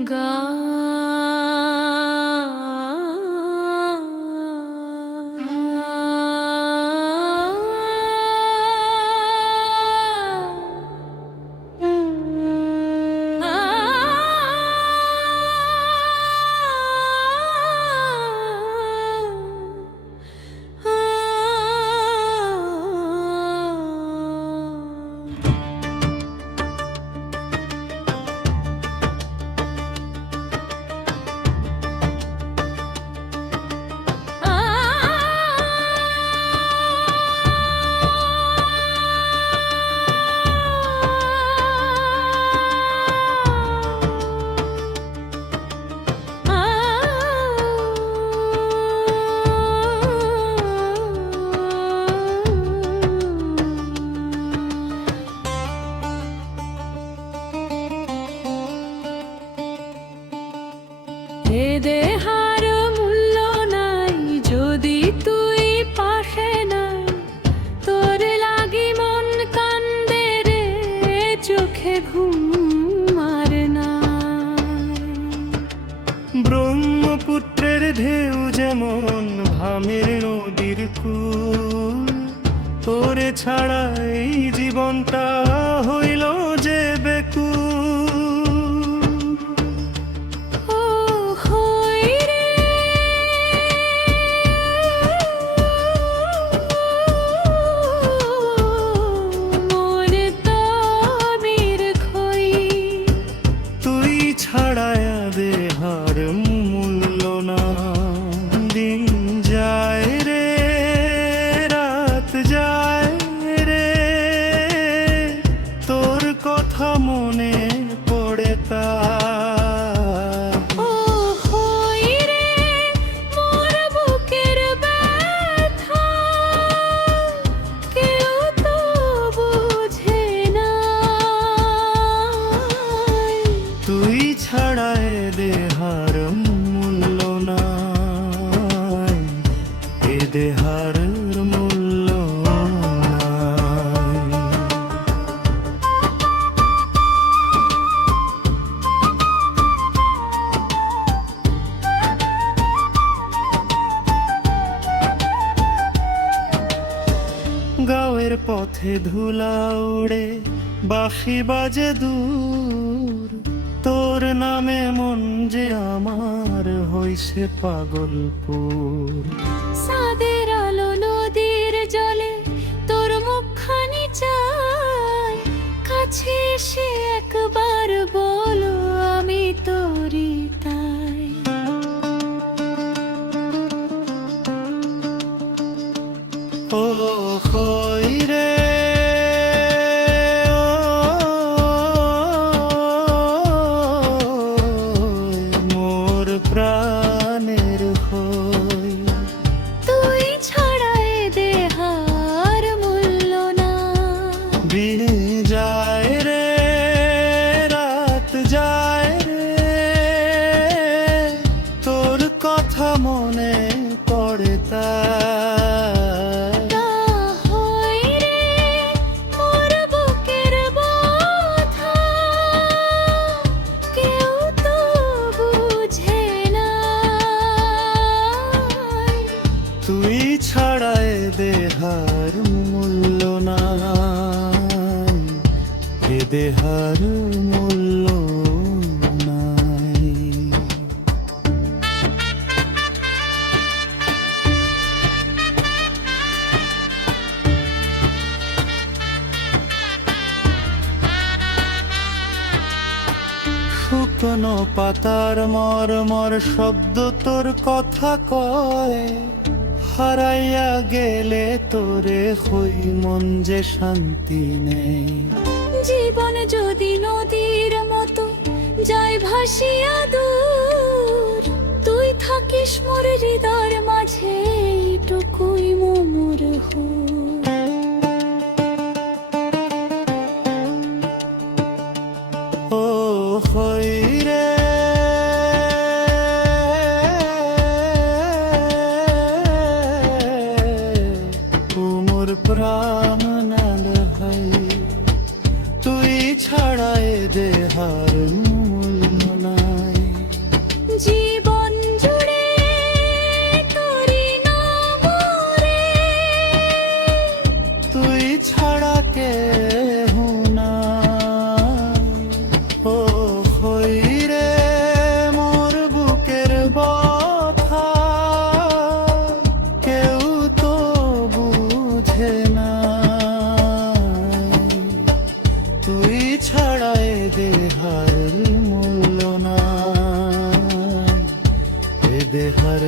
গা এ দেহার মূল্য নাই যদি তুই পাশে নাই, তোর লাগি মন কান্দে রে, চোখে ঘুম আর নাই। ব্রহ্মপুত্রের ঢেউ যেমন ভামের নদীর কূল, তোরে ছাড়া এই জীবনটা হইল যে বেকুল। ছাড়ায়া দেহার মূল্য না, দিন যায় রে রাত যায় রে, তোর কথা মনে পড়ে তা। তুই ছাড়ায় দেহার মূল্য নাই, এ দেহার মূল্য নাই। গাঁয়ের পথে ধুলা উড়ে বাঁশি বাজে দূর, তোর নামে মন যে আমার হইছে পাগলপুর। সাদের আলো নদীর জলে তোর মুখখানি চাই, কাছে এসে একবার বলো আমি তোরই তাই। ও হই রে প্রাণের হই, তুই ছাড়ায় দেহার মূল্য না। দিন যায় রে রাত যায় রে, তোর কথা মনে পড়ে তা। তুই ছাড়ায় দেহার মূল্য নাই, এ দেহার মূল্য নাই। শুকনো পাতার মরমর শব্দ তোর কথা কয়, হারাইয়া গেলে তোরে হই মন যে শান্তি নেই। জীবন যদি নদীর মতো যায় ভাসিয়া দূর, তুই থাকিস মোর হৃদয়ের মাঝে, এইটুকুই মোর হুর। ও হই রে মোর প্রাণ হয়, তুই ছাড়ায় দেহার মূল্য নাই। দেহার